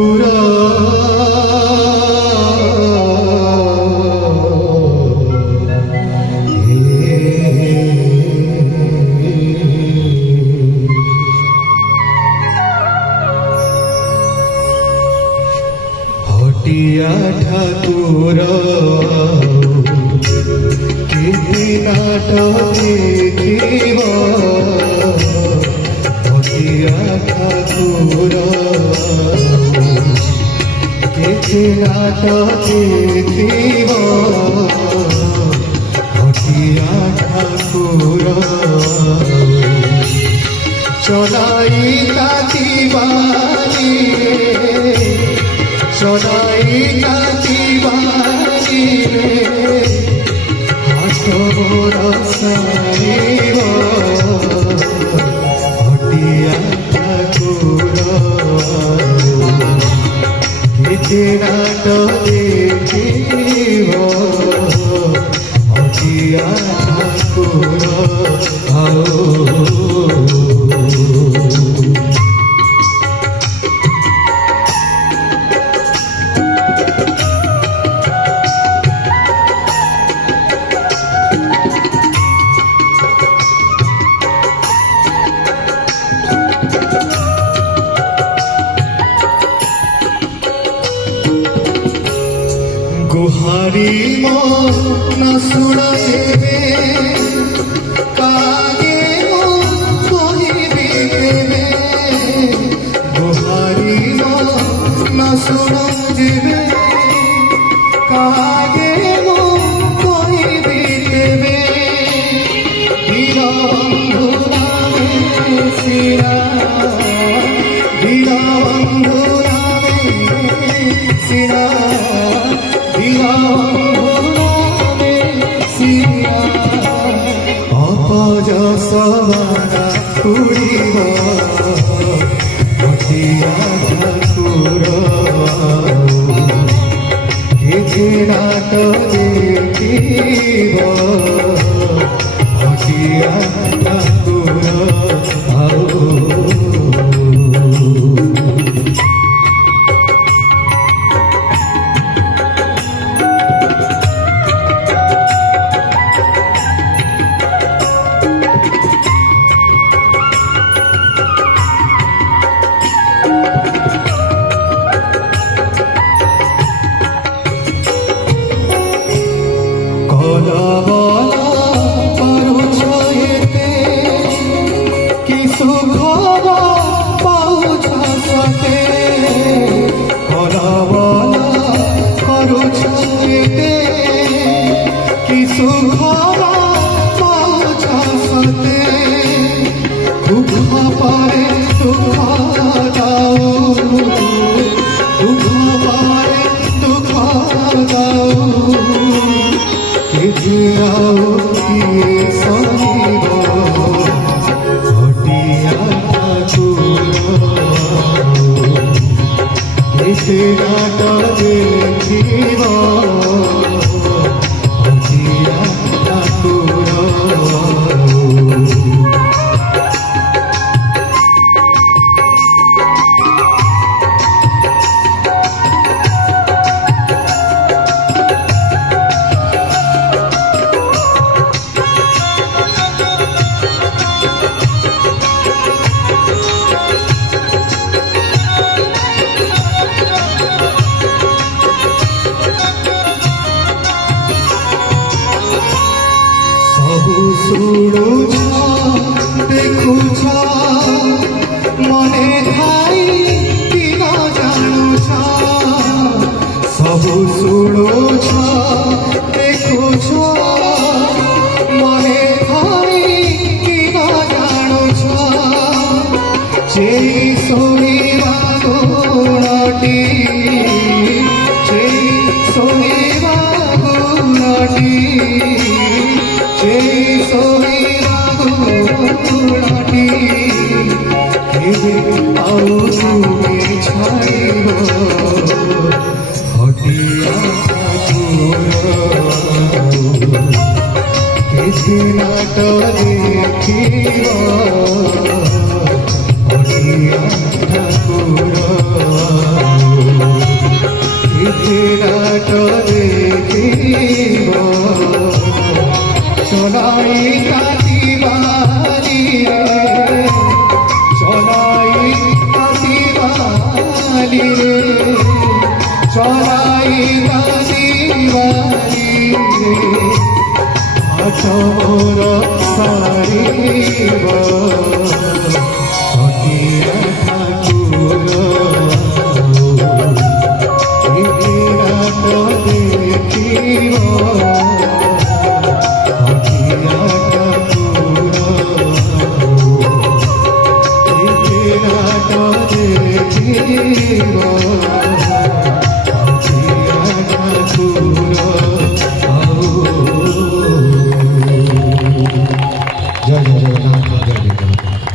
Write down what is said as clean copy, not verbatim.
ঠাকুর হটিয়া ঠাকুর কেতে নাটক দেখিব হটিয়া ঠাকুর কেতে নাটক দেখিব হটিয়া ঠাকুর চলাই কাটিবানি চলাই কাটিবানি হাত বরসাইব হটিয়া ঠাকুর কেতে নাটক দেখিব হটিয়া ঠাকুর गुहारी मो न सुना देवे कागे मो कोई भी देवे गुहारी मो न सुना देवे कागे मो कोई भी देवे वीरबंधुरा में सिरा वीरबंधुरा में सिरा अपजसवाना उड़िब हटिया ठाकुर केते नाटक देখিব हटिया ठाकुर শুনুছ দেখুছ মনে ঠাই কি ন জানুছ সবু শুনুছ দেখুছ মনে ঠাই কি ন জানুছ যেই শুনিবা গুণটি যেই শুনিবা গুণটি हटिया ठाकुर नाटक देखिब हटिया ठाकुर। রে চড়াই দিবারি রে আচমর সারিব হটিয়া ঠাকুর রাত দেখিব হটিয়া ঠাকুর রাত দেখিব হটিয়া ঠাকুর জয় জয় জগন্নাথ জয় জগন্নাথ।